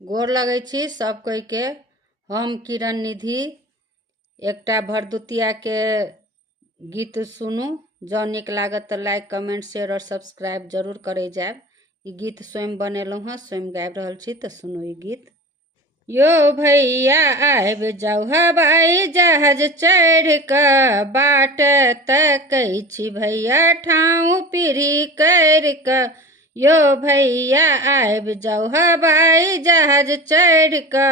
गोर लगै छी सब कोई के। हम किरण निधि एकटा भरदुतिया के गीत सुनू। जँ नीक लागत तो लाइक कमेंट शेयर और सब्सक्राइब जरूर करे जाए। ई गीत स्वयं बनेलहुँ हँ, स्वयं गाबि रहल छी, तो सुनू ई गीत। यो भैया आबि जाऊ हवाई जहाज चढ़ क, बाट तकै छी भैया ठाऊ पीढ़ी कर क। यो भैया आबि जाऊ हवाई जहाज चढ़ क,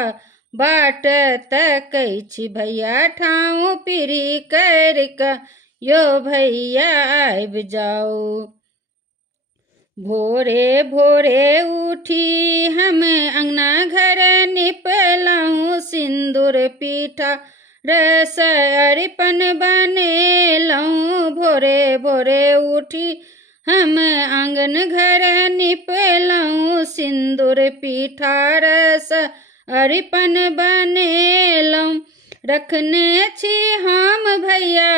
बाट तकै छी भैया ठाऊ पीढ़ी कर क। यो भैया आबि जाऊ। भोरे भोरे उठी हम अंगना घर निपलहुँ, सिंदूर पीठा रस अरिपन बनेलहुँ। भोरे भोरे उठी हम आंगन घर निपलहुँ, सिंदूर पीठा रस अरिपन बनेलहुँ। रखने छी हम भैया,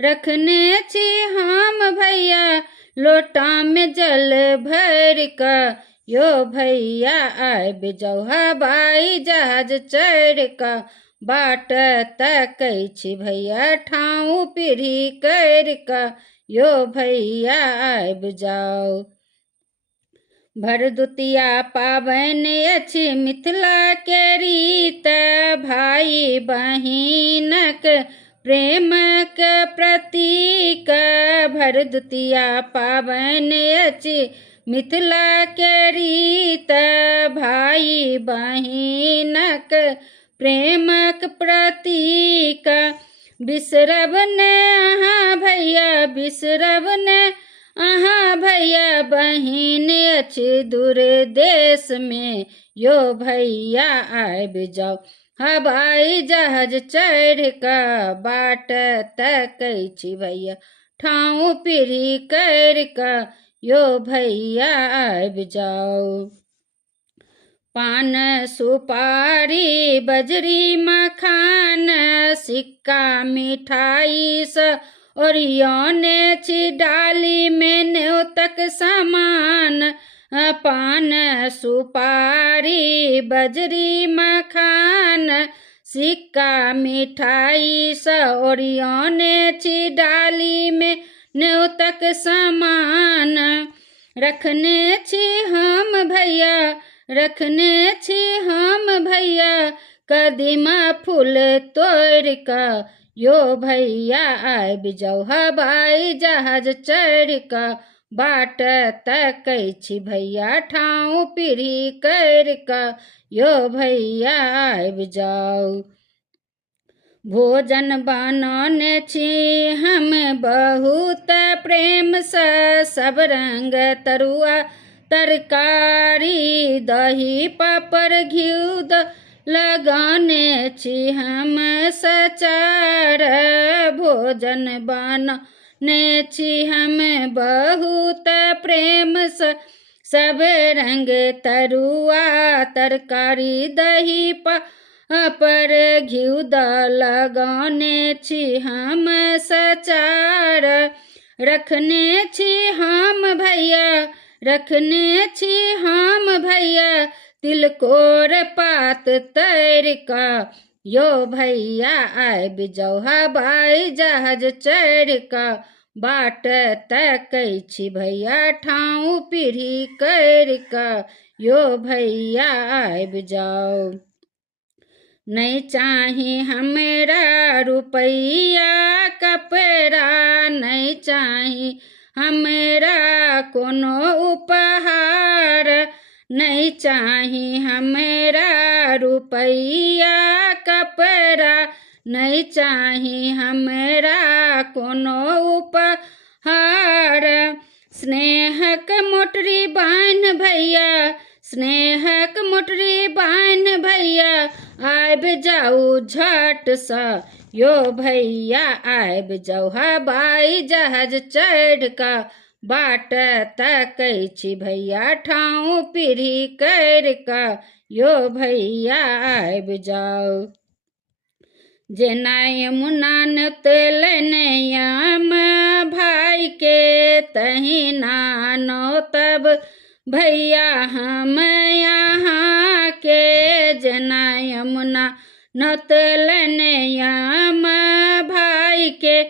रखने छी हम भैया, लोटा में जल भर क। यो भैया आबि जाऊ हवाई जहाज चढ़ क, बाट तकै छी भैया ठाऊ पीढ़ी कर क। यो भैया आबि जाऊ। भरदुतिया पाबनि अछि मिथिला के रीत, भाई बहिनक प्रेमक प्रतीक। भरदुतिया पाबनि अछि मिथिला के रीत, भाई बहिनक प्रेमक प्रतीक। बिसरब ने अहाँ भैया, बिसरब ने अहाँ भैया, बहिन अछि दूर देश में। यो भैया आबि जाऊ हवाई जहाज चढ़ क, बाट तकै छी भैया ठाऊ पीढ़ी कर क। यो भैया आबि जाऊ। पान सुपारी बजरी मखान, सिक्का मिठाई स ओरियौने छी डाली में न्योतक समान। पान सुपारी बजरी मखान, सिक्का मिठाई स ओरियौने छी डाली में न्योतक समान। रखने छी हम भैया, रखने छी हम भैया, कदीमा फूल तोड़ क। यो भैया आबि जाऊ हवाई जहाज चढ़ क, बाट तकै छी भैया ठाऊ पीढ़ी कर क। यो भैया आबि जाऊ। भोजन बनौने छी हम बहुत प्रेम स, सब रंग तरुआ तरकारी, दही पापड़ घिउ लगौने छी हम सचार। भोजन बनौने छी हम बहुत प्रेम स, सब रंग तरुआ तरकारी, दही पापड़ घिउ लगौने छी हम सचार। रखने छी हम भैया, रखने छी हम भैया, तिलकोर पात तर क। यो भैया आबि जाऊ हवाई जहाज चढ़ क, बाट तकै छी भैया ठाऊ पीढ़ी कर क। यो भैया आबि जाऊ। नहीं चाही हमरा रुपैया कपड़ा, नहीं चाही हमरा कोनो उपहार, नहीं चाही हमरा रुपैया कपड़ा, नहीं चाही हमरा कोनो उपहार। स्नेहक मोटरी बान्ह भैया, स्नेहक मोटरी बान्ह भैया, आबि जाऊ झट स। यो भैया आबि जाऊ हवाई जहाज चढ़ क, बाट तकै छी भैया ठाऊ पीढ़ी कर क। यो भैया आबि जाऊ। जेना यमुना नौतलनि याम भाई के, तहिना नौतब भैया हम यहाँ के। न तेलने याम भाई के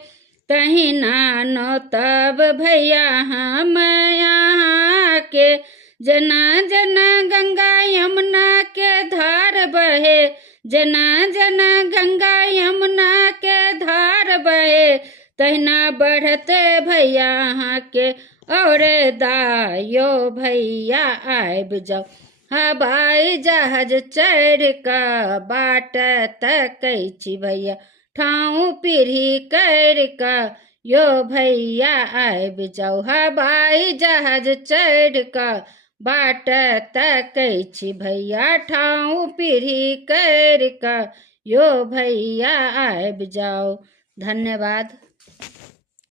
तहिना न तब भैया हम यहाँ के। जना जना गंगा यमुना के धार बहे, जना जना गंगा यमुना के धार बहे, तहिना बढ़ते भैया हाँ के। और दायो भैया आबि जाओ, हवाई जहाज चढ़ कऽ बाट तकै छी भैया, ठाऊ पीढ़ी कर कऽ यो भैया आबि जाओ, हवाई जहाज चढ़ कऽ बाट तकै छी भैया, ठाऊ पीढ़ी कर कऽ यो भैया आबि जाओ। धन्यवाद।